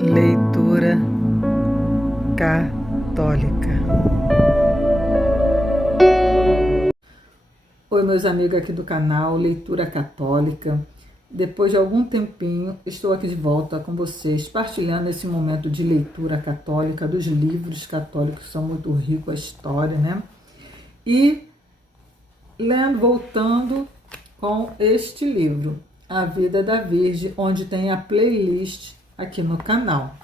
Leitura católica. Oi, meus amigos aqui do canal Leitura Católica. Depois de algum tempinho, estou aqui de volta com vocês, partilhando esse momento de leitura católica, dos livros católicos, que são muito ricos a história, né? E voltando com este livro, A Vida da Virgem, onde tem a playlist aqui no canal.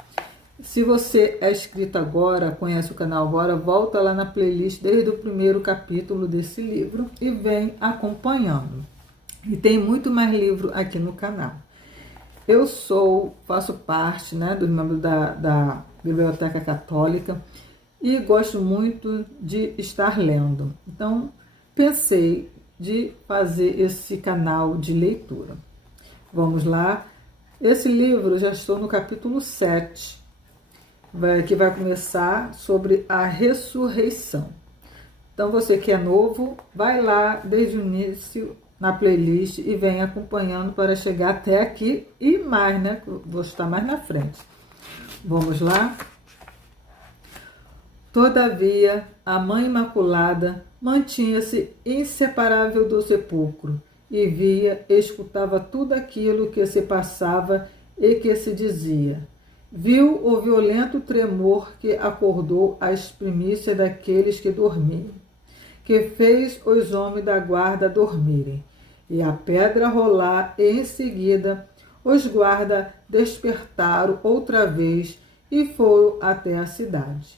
Se você é inscrito agora, conhece o canal agora, volta lá na playlist desde o primeiro capítulo desse livro e vem acompanhando. E tem muito mais livro aqui no canal. Eu faço parte, né, dos membros da Biblioteca Católica e gosto muito de estar lendo. Então, pensei de fazer esse canal de leitura. Vamos lá. Esse livro, já estou no capítulo 7, que vai começar sobre a ressurreição. Então, você que é novo, vai lá desde o início na playlist e vem acompanhando para chegar até aqui e mais, né? Vou estar mais na frente. Vamos lá? Todavia, a Mãe Imaculada mantinha-se inseparável do sepulcro e via, escutava tudo aquilo que se passava e que se dizia. Viu o violento tremor que acordou as primícias daqueles que dormiam, que fez os homens da guarda dormirem, e a pedra rolar, e em seguida os guardas despertaram outra vez e foram até a cidade.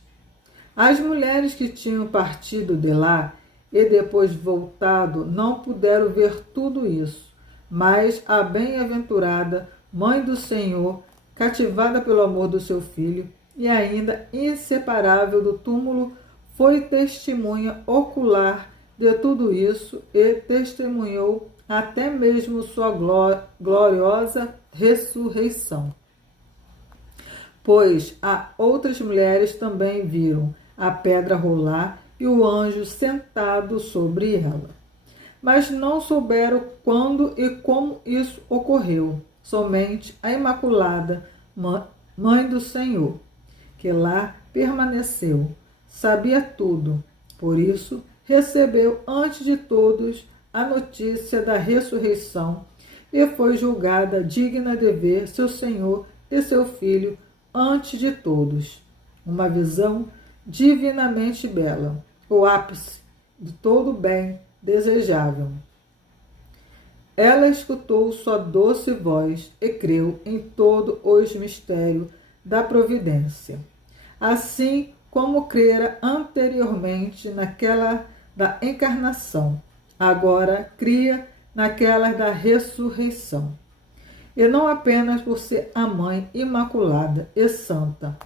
As mulheres que tinham partido de lá e depois voltado não puderam ver tudo isso, mas a bem-aventurada Mãe do Senhor, cativada pelo amor do seu filho e ainda inseparável do túmulo, foi testemunha ocular de tudo isso e testemunhou até mesmo sua gloriosa ressurreição. Pois outras mulheres também viram a pedra rolar e o anjo sentado sobre ela. Mas não souberam quando e como isso ocorreu. Somente a Imaculada, Mãe do Senhor, que lá permaneceu, sabia tudo. Por isso, recebeu antes de todos a notícia da ressurreição e foi julgada digna de ver seu Senhor e seu Filho antes de todos. Uma visão divinamente bela, o ápice de todo o bem desejável. Ela escutou sua doce voz e creu em todos os mistérios da providência, assim como crera anteriormente naquela da encarnação, agora cria naquela da ressurreição. E não apenas por ser a Mãe Imaculada e Santa,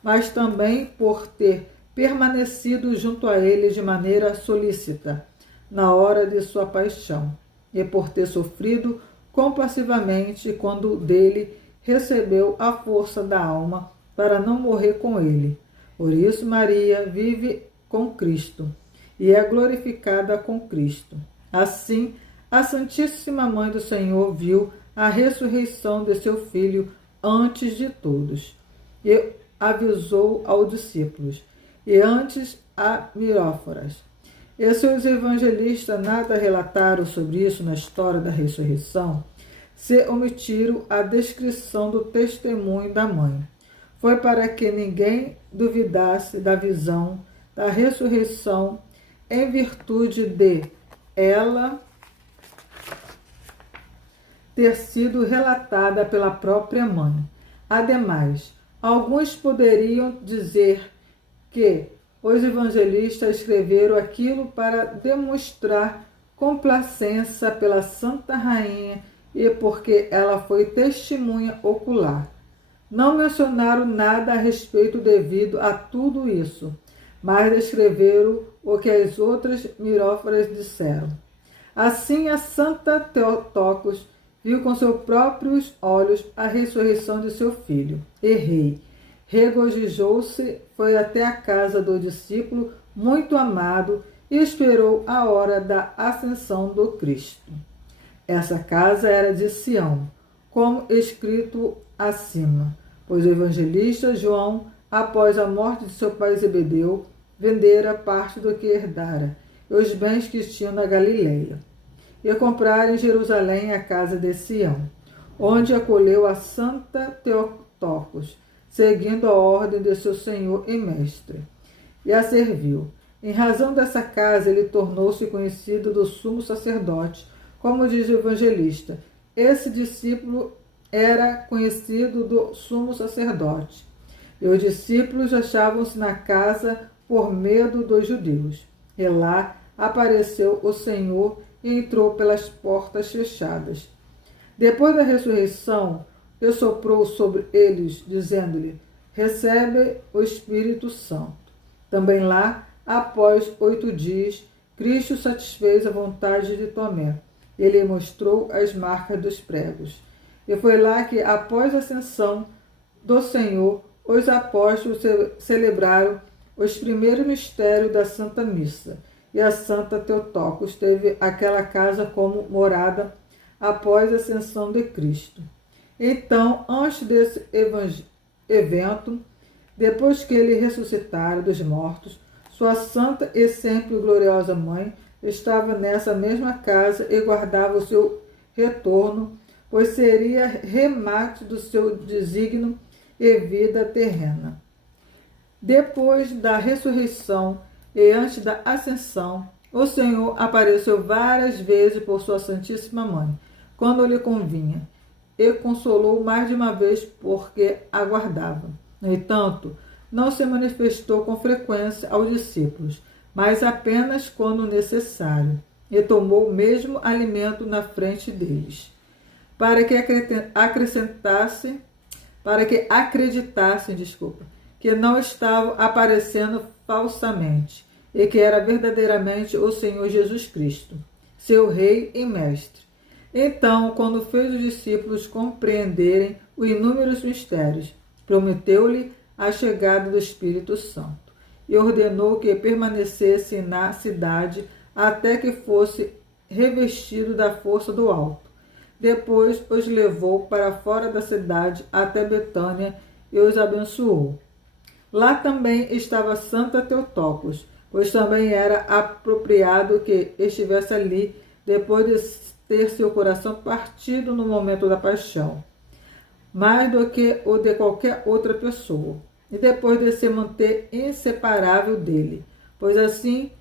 mas também por ter permanecido junto a ele de maneira solícita na hora de sua paixão, e por ter sofrido compassivamente quando dele recebeu a força da alma para não morrer com ele. Por isso Maria vive com Cristo e é glorificada com Cristo. Assim, a Santíssima Mãe do Senhor viu a ressurreição de seu Filho antes de todos e avisou aos discípulos, e antes a Miróforas. E seus evangelistas nada relataram sobre isso na história da ressurreição, se omitiram a descrição do testemunho da mãe. Foi para que ninguém duvidasse da visão da ressurreição, em virtude de ela ter sido relatada pela própria mãe. Ademais, alguns poderiam dizer que os evangelistas escreveram aquilo para demonstrar complacência pela Santa Rainha e porque ela foi testemunha ocular. Não mencionaram nada a respeito devido a tudo isso, mas descreveram o que as outras Miróforas disseram. Assim, a Santa Theotokos viu com seus próprios olhos a ressurreição de seu filho, e rei. Regozijou-se, foi até a casa do discípulo muito amado e esperou a hora da ascensão do Cristo. Essa casa era de Sião, como escrito acima. pois o evangelista João, após a morte de seu pai Zebedeu, vendera parte do que herdara e os bens que tinham na Galileia, e comprara em Jerusalém a casa de Sião, onde acolheu a Santa Teotocos, seguindo a ordem de seu senhor e mestre, e a serviu. Em razão dessa casa, ele tornou-se conhecido do sumo sacerdote, como diz o evangelista. Esse discípulo era conhecido do sumo sacerdote, e os discípulos achavam-se na casa por medo dos judeus. E lá apareceu o Senhor e entrou pelas portas fechadas. Depois da ressurreição, ele soprou sobre eles, dizendo-lhe: recebe o Espírito Santo. Também lá, após 8 dias, Cristo satisfez a vontade de Tomé. Ele mostrou as marcas dos pregos. E foi lá que, após a ascensão do Senhor, os apóstolos celebraram os primeiros mistérios da Santa Missa. E a Santa Teotocos teve aquela casa como morada após a ascensão de Cristo. Então, antes desse evento, depois que ele ressuscitara dos mortos, sua santa e sempre gloriosa mãe estava nessa mesma casa e guardava o seu retorno, pois seria remate do seu desígnio e vida terrena. Depois da ressurreição e antes da ascensão, o Senhor apareceu várias vezes por sua Santíssima Mãe, quando lhe convinha, e consolou mais de uma vez porque aguardava. No entanto, não se manifestou com frequência aos discípulos, mas apenas quando necessário, e tomou o mesmo alimento na frente deles, para que acreditassem, que não estavam aparecendo falsamente, e que era verdadeiramente o Senhor Jesus Cristo, seu Rei e Mestre. Então, quando fez os discípulos compreenderem os inúmeros mistérios, prometeu-lhe a chegada do Espírito Santo e ordenou que permanecesse na cidade até que fosse revestido da força do alto. Depois os levou para fora da cidade até Betânia e os abençoou. Lá também estava Santa Teotocos, pois também era apropriado que estivesse ali depois de ter seu coração partido no momento da paixão, mais do que o de qualquer outra pessoa, e depois de se manter inseparável dele, pois assim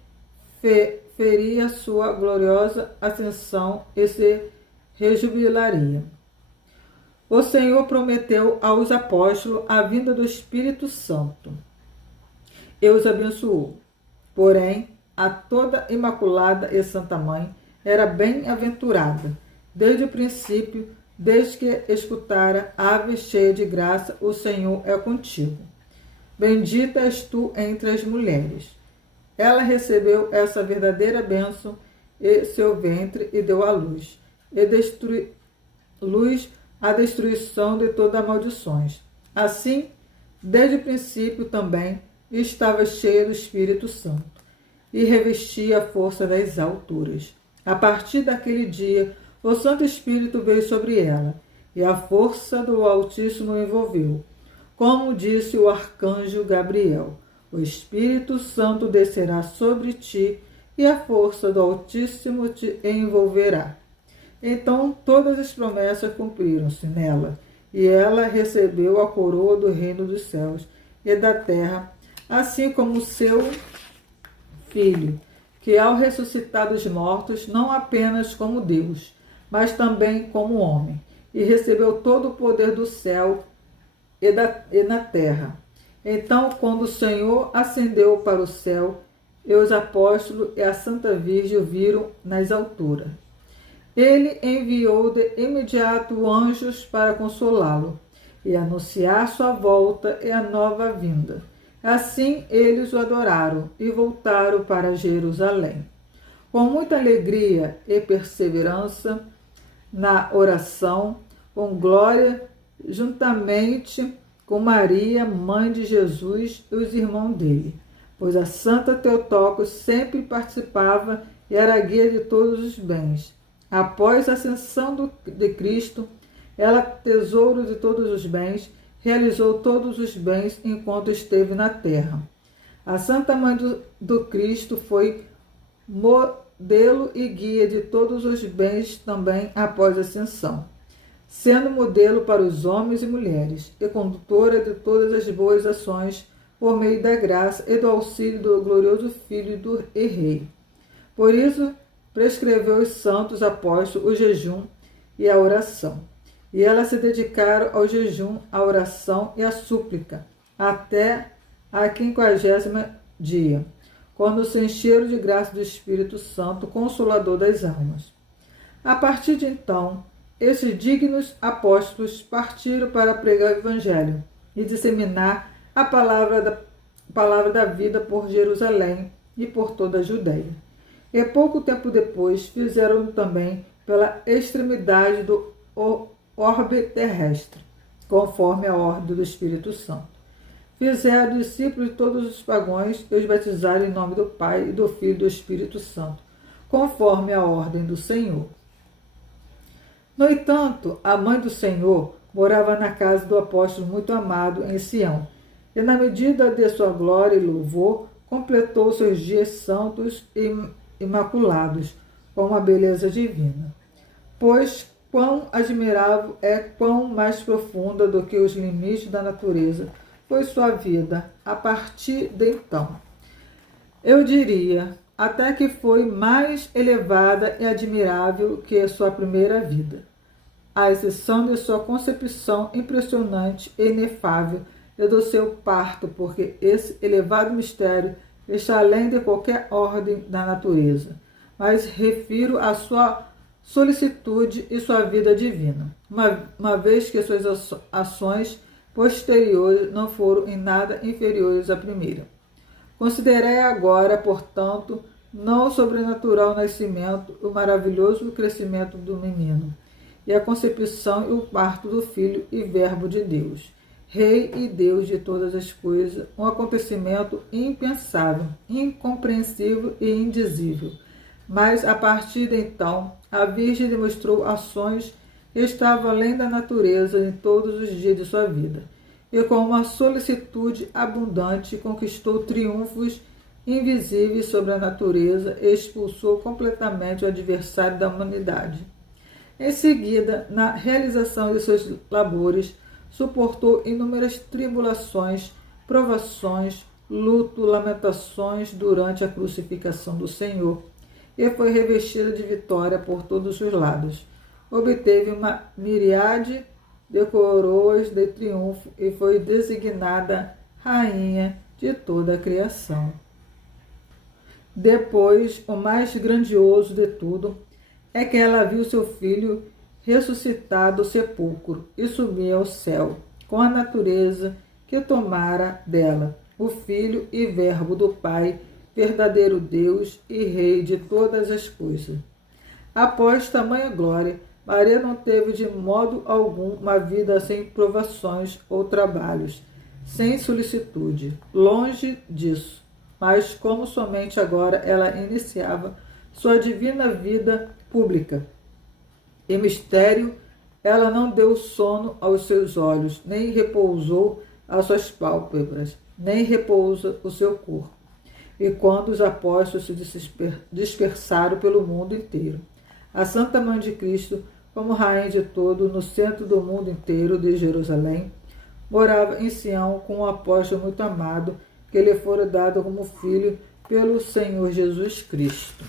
feria sua gloriosa ascensão e se rejubilaria. O Senhor prometeu aos apóstolos a vinda do Espírito Santo e os abençoou. Porém, a toda Imaculada e Santa Mãe era bem-aventurada, desde o princípio, desde que escutara: Ave cheia de graça, o Senhor é contigo. Bendita és tu entre as mulheres. Ela recebeu essa verdadeira bênção e seu ventre e deu à luz, a destruição de todas as maldições. Assim, desde o princípio também estava cheia do Espírito Santo e revestia a força das alturas. A partir daquele dia, o Santo Espírito veio sobre ela, e a força do Altíssimo o envolveu. Como disse o arcanjo Gabriel: o Espírito Santo descerá sobre ti, e a força do Altíssimo te envolverá. Então todas as promessas cumpriram-se nela, e ela recebeu a coroa do reino dos céus e da terra, assim como seu Filho, que ao ressuscitar dos mortos, não apenas como Deus, mas também como homem, e recebeu todo o poder do céu e na terra. Então, quando o Senhor ascendeu para o céu, e os apóstolos e a Santa Virgem o viram nas alturas, ele enviou de imediato anjos para consolá-lo e anunciar sua volta e a nova vinda. Assim eles o adoraram e voltaram para Jerusalém. Com muita alegria e perseverança na oração, com glória, juntamente com Maria, mãe de Jesus, e os irmãos dele, pois a Santa Teotocos sempre participava e era guia de todos os bens. Após a ascensão de Cristo, ela, tesouro de todos os bens, realizou todos os bens enquanto esteve na terra. A Santa Mãe do Cristo foi modelo e guia de todos os bens também após a ascensão, sendo modelo para os homens e mulheres, e condutora de todas as boas ações por meio da graça e do auxílio do glorioso Filho do Rei. Por isso, prescreveu os santos apóstolos o jejum e a oração. E elas se dedicaram ao jejum, à oração e à súplica, até a 50º dia, quando se encheram de graça do Espírito Santo, Consolador das almas. A partir de então, esses dignos apóstolos partiram para pregar o Evangelho e disseminar a palavra da vida por Jerusalém e por toda a Judéia. E pouco tempo depois fizeram também pela extremidade do orbe terrestre, conforme a ordem do Espírito Santo. Fizeram discípulos de todos os pagãos e os batizaram em nome do Pai, e do Filho e do Espírito Santo, conforme a ordem do Senhor. No entanto, a mãe do Senhor morava na casa do apóstolo muito amado em Sião, e na medida de sua glória e louvor, completou seus dias santos e imaculados, com uma beleza divina. Pois quão admirável é, quão mais profunda do que os limites da natureza foi sua vida a partir de então. Eu diria até que foi mais elevada e admirável que a sua primeira vida, à exceção de sua concepção impressionante e inefável e do seu parto, porque esse elevado mistério está além de qualquer ordem da natureza, mas refiro à sua solicitude e sua vida divina, uma vez que suas ações posteriores não foram em nada inferiores à primeira. Considerei agora, portanto, não o sobrenatural nascimento, o maravilhoso crescimento do menino, e a concepção e o parto do Filho e Verbo de Deus, Rei e Deus de todas as coisas, um acontecimento impensável, incompreensível e indizível. Mas, a partir de então, a Virgem demonstrou ações que estavam além da natureza em todos os dias de sua vida, e com uma solicitude abundante conquistou triunfos invisíveis sobre a natureza e expulsou completamente o adversário da humanidade. Em seguida, na realização de seus labores, suportou inúmeras tribulações, provações, luto, lamentações durante a crucificação do Senhor, e foi revestida de vitória por todos os lados. Obteve uma miríade de coroas de triunfo e foi designada rainha de toda a criação. Depois, o mais grandioso de tudo é que ela viu seu filho ressuscitado do sepulcro e subir ao céu, com a natureza que tomara dela, o Filho e Verbo do Pai, verdadeiro Deus e Rei de todas as coisas. Após tamanha glória, Maria não teve de modo algum uma vida sem provações ou trabalhos, sem solicitude, longe disso. Mas como somente agora ela iniciava sua divina vida pública e mistério, ela não deu sono aos seus olhos, nem repousou as suas pálpebras, nem repousa o seu corpo. E quando os apóstolos se dispersaram pelo mundo inteiro, a Santa Mãe de Cristo, como rainha de todo, no centro do mundo inteiro de Jerusalém, morava em Sião com um apóstolo muito amado, que lhe fora dado como filho pelo Senhor Jesus Cristo.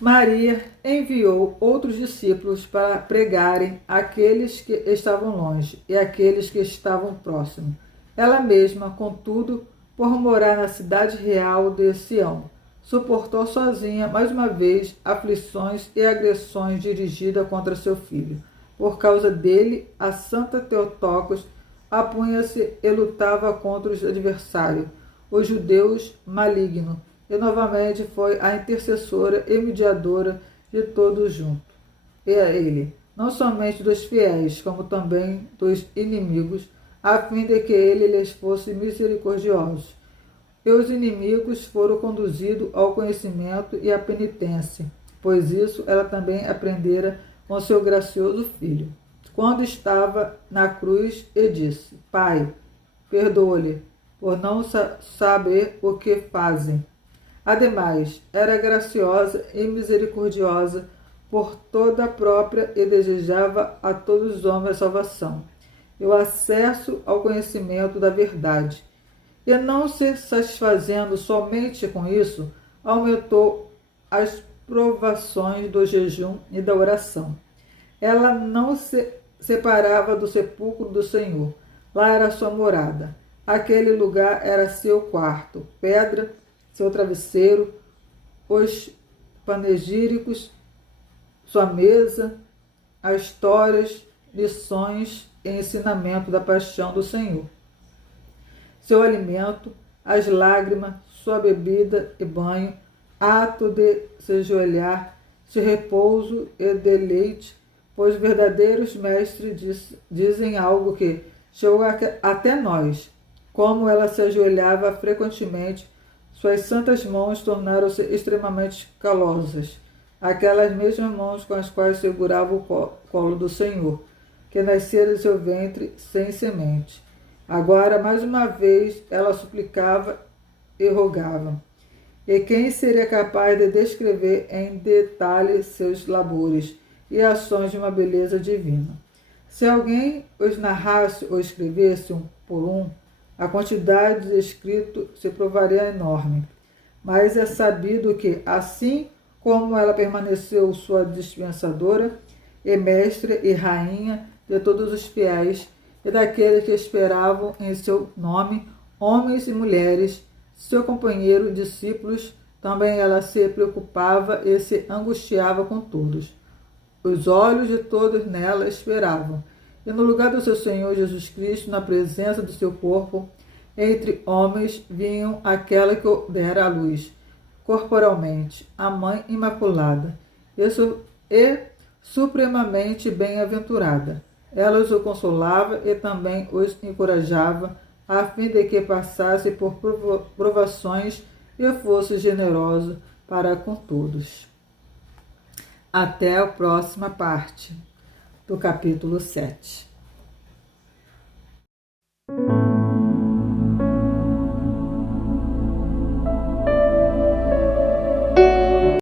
Maria enviou outros discípulos para pregarem àqueles que estavam longe e àqueles que estavam próximos. Ela mesma, contudo, por morar na cidade real de Sião, suportou sozinha, mais uma vez, aflições e agressões dirigidas contra seu filho. Por causa dele, a Santa Teotocos apunha-se e lutava contra os adversários, os judeus malignos, e novamente foi a intercessora e mediadora de todos juntos. E a ele, não somente dos fiéis, como também dos inimigos, a fim de que ele lhes fosse misericordioso. E os inimigos foram conduzidos ao conhecimento e à penitência, pois isso ela também aprendera com seu gracioso filho. quando estava na cruz e disse: Pai, perdoa-lhe, por não saber o que fazem. Ademais, era graciosa e misericordiosa por toda a própria e desejava a todos os homens a salvação e o acesso ao conhecimento da verdade. E não se satisfazendo somente com isso, aumentou as provações do jejum e da oração. Ela não se separava do sepulcro do Senhor. Lá era sua morada. Aquele lugar era seu quarto, pedra, seu travesseiro, os panegíricos, sua mesa, as histórias, lições e ensinamento da paixão do Senhor. Seu alimento, as lágrimas, sua bebida e banho, ato de se ajoelhar, de repouso e deleite, pois verdadeiros mestres dizem algo que chegou até nós. Como ela se ajoelhava frequentemente, suas santas mãos tornaram-se extremamente calosas, aquelas mesmas mãos com as quais segurava o colo do Senhor, que nascera de seu ventre sem semente. Agora, mais uma vez, ela suplicava e rogava. E quem seria capaz de descrever em detalhe seus labores e ações de uma beleza divina? Se alguém os narrasse ou escrevesse um por um, a quantidade de escrito se provaria enorme. Mas é sabido que, assim como ela permaneceu sua dispensadora e mestre e rainha de todos os fiéis e daqueles que esperavam em seu nome, homens e mulheres, seu companheiro e discípulos, também ela se preocupava e se angustiava com todos. Os olhos de todos nela esperavam, e no lugar do seu Senhor Jesus Cristo, na presença do seu corpo, entre homens, vinham aquela que o dera à luz, corporalmente, a Mãe Imaculada, e supremamente bem-aventurada. Ela os consolava e também os encorajava, a fim de que passasse por provações e fosse generoso para com todos. Até a próxima parte do capítulo 7.